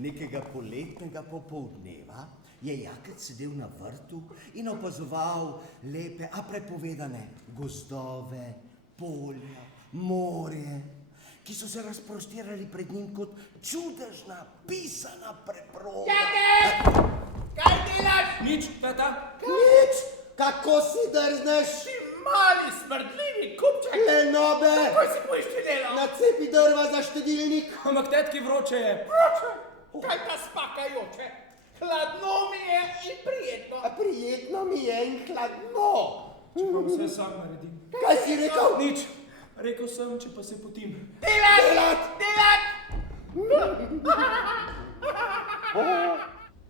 Nekega poletnega popoldneva je Jakec sedel na vrtu in opazoval lepe, a prepovedane gozdove, polja, morje, ki so se razprostirali pred njim kot čudežna, pisana preproga. Jakec! Kaj delaš? Nič, tata. Nič! Kako si drzneš? Ti mali, smrdljivi kupček! Lenobe! Kako si boš ti delal? Nacepi drva za štedilnik. Ampak tetki vroče je. Vroče? Kaj pa spakajoče? Hladno mi je in prijetno. A prijetno mi je in hladno. Čeprav vse sam naredim. Kaj si rekel? Nič. Rekel sem, če pa se potim. Delat! Delat!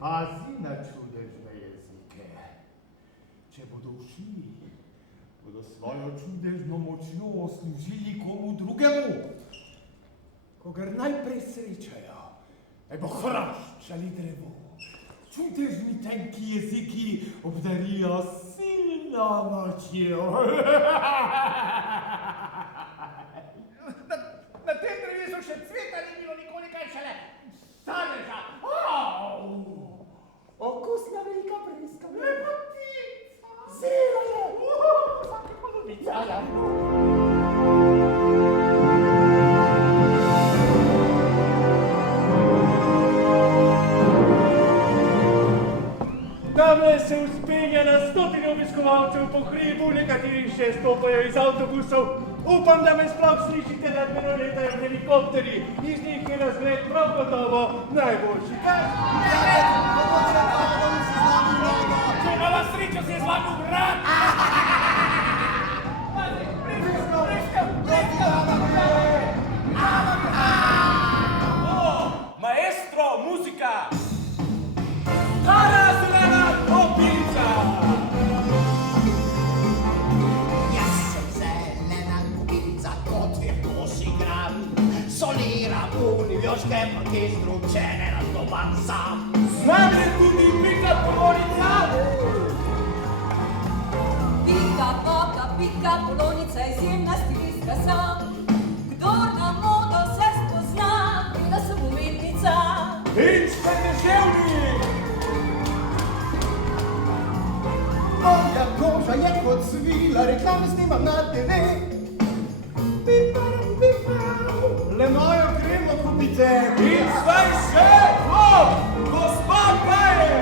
Pazi na čudežne jezike. Če bodo šli, bodo svojo čudežno močjo služili komu drugemu. Kogar najprej srečajo, naj bo hraščali drevo. Čudežni tenki jeziki obdarijo silno močjo. Na tem drevesu še cveta ni bilo nikoli kaj šele. Sadeža! Okusna velika preska. Lepotica! Zrela je. Vsaka polovica. Ja. Tamle se vzpenja na stotine obiskovalcev po hribu, nekateri še stopajo iz avtobusov. Upam, da me sploh slišite, da me letajo helikopteri. Iz njih je razgled prav gotovo najboljši. Če imala srečo, se je z vami vrat! Pazi, Maestro, muzika! Stara zelena kobilica! Jaz sem zelena kobilica, kot virtuoz igram. Soliram v njujorškem orkestru, če ne nastopam sam. Z nami je tudi Pika Polonica. Pika Polonica, izjemna stilistka sam. Kdor na modo se spozna, ve, da sem umetnica. In ste deževni! Moja koža je kot svila, reklame snimam na TV. Piparam, pipav. Le mojo kremo kupite. In zdaj se, gospa Kaje!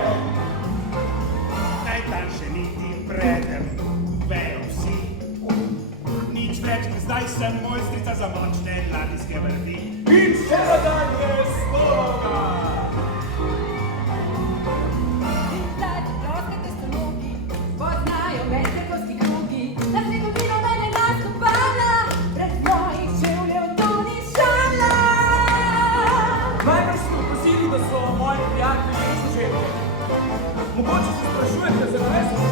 Najtanjše niti predem, vejo vsi. Nič več, zdaj sem mojstrica za močne ladijske vrti. In še nadalje stoga! In zdaj ploskate s nogi, poznajo meste kosti krugi. Na zgodovino mene nastopala, pred mojih čevljev to ni šala. Najprej ste opazili, da so moji prijatelji že. Mogoče se sprašujete, zakaj so